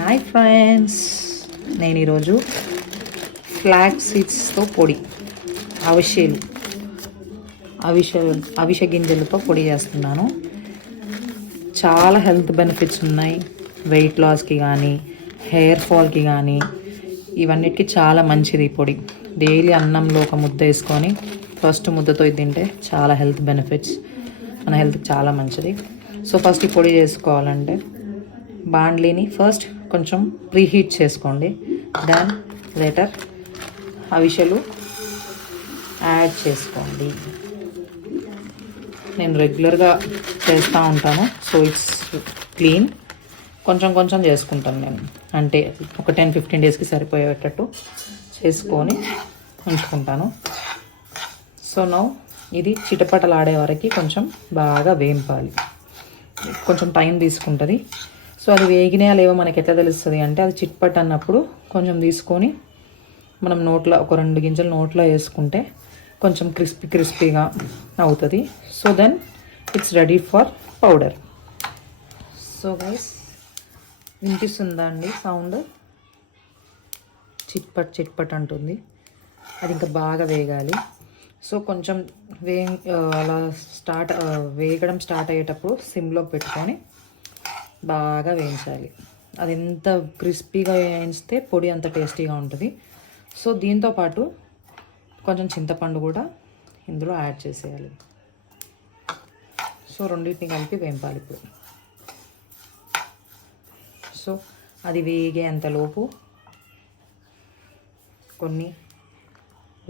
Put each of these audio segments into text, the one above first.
Hi friends, నేను ఈరోజు flax సీడ్స్తో పొడి అవిసెలు అవిసె గింజలతో పొడి చేస్తున్నాను. చాలా హెల్త్ బెనిఫిట్స్ ఉన్నాయి. వెయిట్ లాస్కి కానీ, హెయిర్ ఫాల్కి కానీ, ఇవన్నిటికీ చాలా మంచిది ఈ పొడి. డైలీ అన్నంలో ఒక ముద్ద వేసుకొని ఫస్ట్ ముద్దతో ఇది తింటే చాలా హెల్త్ బెనిఫిట్స్, మన హెల్త్కి చాలా మంచిది. సో ఫస్ట్ ఈ పొడి చేసుకోవాలంటే బాండ్లీని ఫస్ట్ కొంచెం ప్రీహీట్ చేసుకోండి. దెన్ లేటర్ అవిసెలు యాడ్ చేసుకోండి. నేను రెగ్యులర్గా చేస్తూ ఉంటాను, సో ఇట్స్ క్లీన్. కొంచెం కొంచెం చేసుకుంటాను నేను, అంటే ఒక 10-15 డేస్కి సరిపోయేటట్టు చేసుకొని ఉంచుకుంటాను. సో నౌ ఇది చిటపటలాడే వరకు కొంచెం బాగా వేంపాలి. కొంచెం టైం తీసుకుంటుంది. సో అది వేగినా లేవో మనకి ఎట్లా తెలుస్తుంది అంటే, అది చిట్పట్ అన్నప్పుడు కొంచెం తీసుకొని మనం నోట్లో ఒక 2 గింజలు నోట్లో వేసుకుంటే కొంచెం క్రిస్పీగా అవుతుంది. So then it's ready for powder. So guys, వినిపిస్తుందా అండి సౌండ్? చిట్పట్ అంటుంది. అది ఇంకా బాగా వేగాలి. సో కొంచెం అలా వేగడం స్టార్ట్ అయ్యేటప్పుడు సిమ్లోకి పెట్టుకొని బాగా వేయించాలి. అది ఎంత క్రిస్పీగా వేయిస్తే పొడి అంత టేస్టీగా ఉంటుంది. సో దీంతోపాటు కొంచెం చింతపండు కూడా ఇందులో యాడ్ చేసేయాలి. సో రెండింటిని కలిపి వేయింపాలి ఇప్పుడు. సో అది వేగేంతలోపు కొన్ని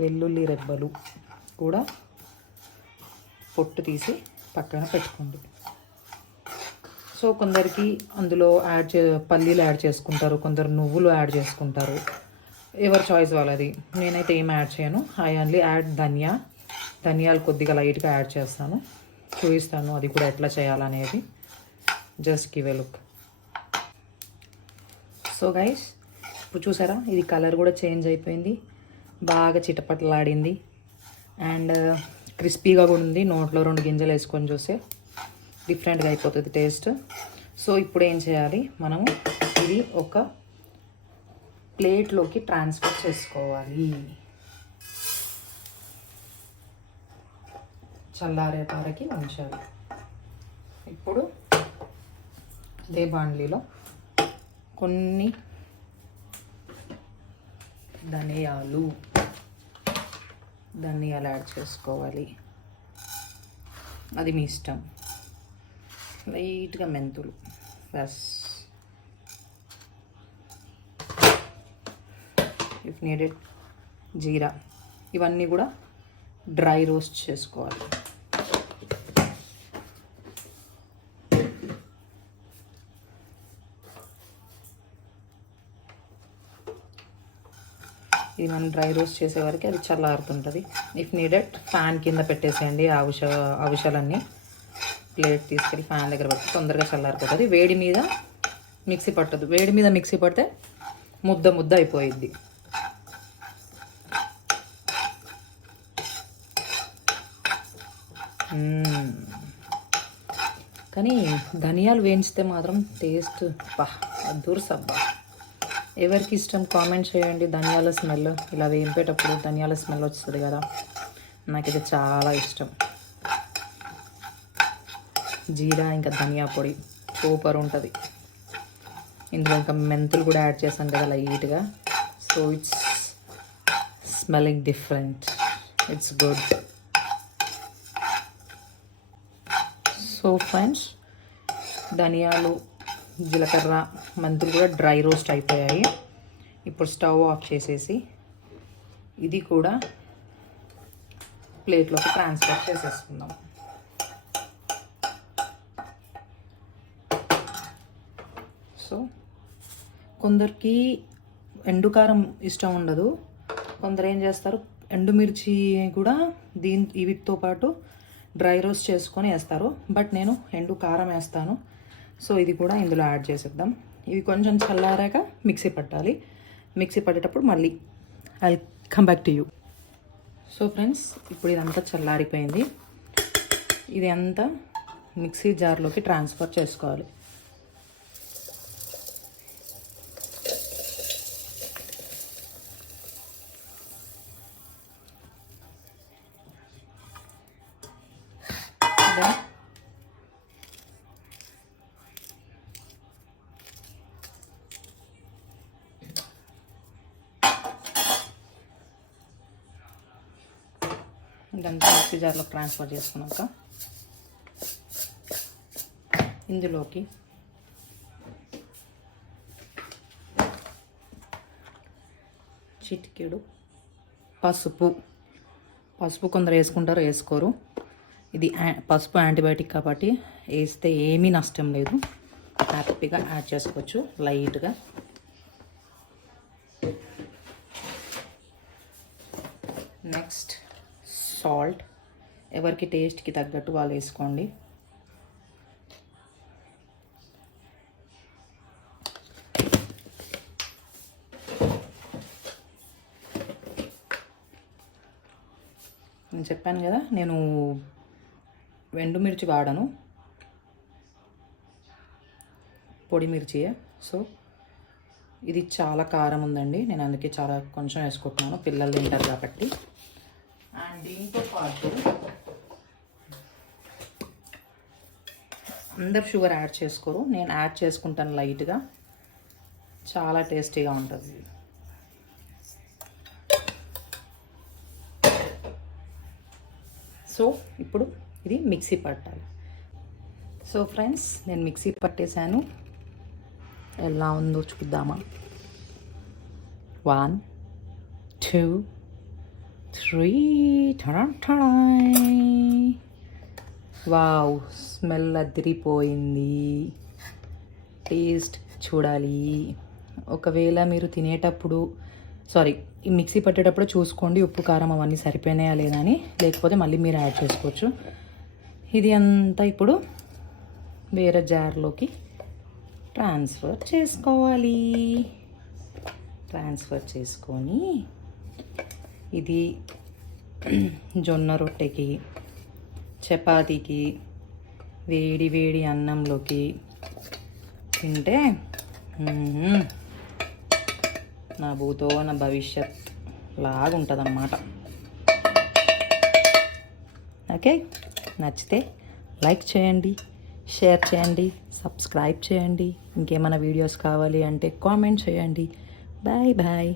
వెల్లుల్లి రెబ్బలు కూడా పొట్టు తీసి పక్కన పెట్టుకోండి. సో కొందరికి అందులో పల్లీలు యాడ్ చేసుకుంటారు, కొందరు నువ్వులు యాడ్ చేసుకుంటారు. ఎవరి చాయిస్ వాళ్ళది. నేనైతే ఏం యాడ్ చేయను. ఐ ఓన్లీ యాడ్ ధనియాలు కొద్దిగా లైట్గా యాడ్ చేస్తాను. చూపిస్తాను అది కూడా ఎట్లా చేయాలనేది. Just give a look. So guys, ఇప్పుడు చూసారా, ఇది కలర్ కూడా చేంజ్ అయిపోయింది, బాగా చిటపటలాడింది అండ్ క్రిస్పీగా కూడా ఉంది. నోట్లో 2 గింజలు వేసుకొని చూస్తే డిఫరెంట్గా అయిపోతుంది టేస్ట్. సో ఇప్పుడు ఏం చేయాలి, మనము ఇది ఒక ప్లేట్లోకి ట్రాన్స్ఫర్ చేసుకోవాలి. చల్లారే వరకు ఉంచాలి. ఇప్పుడు అదే బాండ్లీలో కొన్ని ధనియాలు యాడ్ చేసుకోవాలి. అది మీ ఇష్టం. లైట్గా మెంతులు, బస్. ఇఫ్ నీడెడ్ జీరా. ఇవన్నీ కూడా డ్రై రోస్ట్ చేసుకోవాలి. ఇది మనం డ్రై రోస్ట్ చేసే వరకు అది చల్లారుతుంటుంది. ఇఫ్ నీడెడ్ ఫ్యాన్ కింద పెట్టేసేయండి. అవిసెలన్నీ ప్లేట్ తీసుకెళ్ళి ఫ్యాన్ దగ్గర పెడితే తొందరగా చల్లారిపోతుంది. వేడి మీద మిక్సీ పట్టదు. వేడి మీద మిక్సీ పడితే ముద్ద అయిపోయిద్ది. కానీ ధనియాలు వేయించితే మాత్రం టేస్ట్ అద్దుర్సబ్బా. ఎవరికి ఇష్టం కామెంట్ చేయండి. ధనియాల స్మెల్ ఇలా వేయింపేటప్పుడు ధనియాల స్మెల్ వస్తుంది కదా, నాకైతే చాలా ఇష్టం. జీరా ఇంకా ధనియా పొడి సూపర్ ఉంటుంది. ఇందులో ఇంకా మెంతులు కూడా యాడ్ చేశాను కదా లైట్గా. So it's smelling different, it's good. So friends, ధనియాలు, జీలకర్ర, మెంతులు కూడా డ్రై రోస్ట్ అయిపోయాయి. ఇప్పుడు స్టవ్ ఆఫ్ చేసేసి ఇది కూడా ప్లేట్లోకి ట్రాన్స్ఫర్ చేసేసుకుందాం. సో కొందరికి ఎండుకారం ఇష్టం ఉండదు. కొందరు ఏం చేస్తారు, ఎండుమిర్చి కూడా వీటితో పాటు డ్రై రోస్ట్ చేసుకొని వేస్తారు. బట్ నేను ఎండు కారం వేస్తాను. సో ఇది కూడా ఇందులో యాడ్ చేసేద్దాం. ఇవి కొంచెం చల్లారాక మిక్సీ పట్టాలి. మిక్సీ పట్టేటప్పుడు మళ్ళీ I come back to you. So friends, ఇప్పుడు ఇదంతా చల్లారిపోయింది. ఇది అంతా మిక్సీ జార్లోకి ట్రాన్స్ఫర్ చేసుకోవాలి. ఇదంతా మిక్సీ జార్లో ట్రాన్స్ఫర్ చేసుకున్నాక ఇందులోకి చిటికెడు పసుపు కొందరు వేసుకుంటారు, వేసుకోరు. ఇది పసుపు యాంటీబయాటిక్ కాబట్టి వేస్తే ఏమీ నష్టం లేదు, హ్యాపీగా యాడ్ చేసుకోవచ్చు లైట్గా. నెక్స్ట్ సాల్ట్, ఎవరికి టేస్ట్కి తగ్గట్టు వాళ్ళు వేసుకోండి. నేను చెప్పాను కదా, నేను ఎండుమిర్చి వాడను, పొడి మిర్చియే. సో ఇది చాలా కారం ఉందండి, నేను అందుకే చాలా కొంచెం వేసుకుంటున్నాను, పిల్లలు తింటారు కాబట్టి. అండ్ దీంతో పాటు అందరు షుగర్ యాడ్ చేసుకోరు, నేను యాడ్ చేసుకుంటాను లైట్గా, చాలా టేస్టీగా ఉంటుంది. సో ఇప్పుడు ఇది మిక్సీ పట్టాలి. సో ఫ్రెండ్స్, నేను మిక్సీ పట్టేశాను, ఎలా ఉందో చూద్దామా. 1 2 3. వావ్, స్మెల్ అదిరిపోయింది. టేస్ట్ చూడాలి. ఒకవేళ మీరు తినేటప్పుడు ఈ మిక్సీ పట్టేటప్పుడు చూసుకోండి ఉప్పు కారం అవన్నీ సరిపోయినాయా లేదా అని, లేకపోతే మళ్ళీ మీరు యాడ్ చేసుకోవచ్చు. ఇది అంతా ఇప్పుడు వేరే జార్లోకి ట్రాన్స్ఫర్ చేసుకోవాలి. ట్రాన్స్ఫర్ చేసుకొని ఇది జొన్న రొట్టెకి, చపాతీకి, వేడి వేడి అన్నంలోకి తింటే నా భూతో నా భవిష్యత్ లాగుంటుందన్నమాట. ఓకే, నచ్చితే లైక్ చేయండి, షేర్ చేయండి, సబ్స్క్రైబ్ చేయండి. ఇంకేమైనా వీడియోస్ కావాలి అంటే కామెంట్ చేయండి. Bye bye.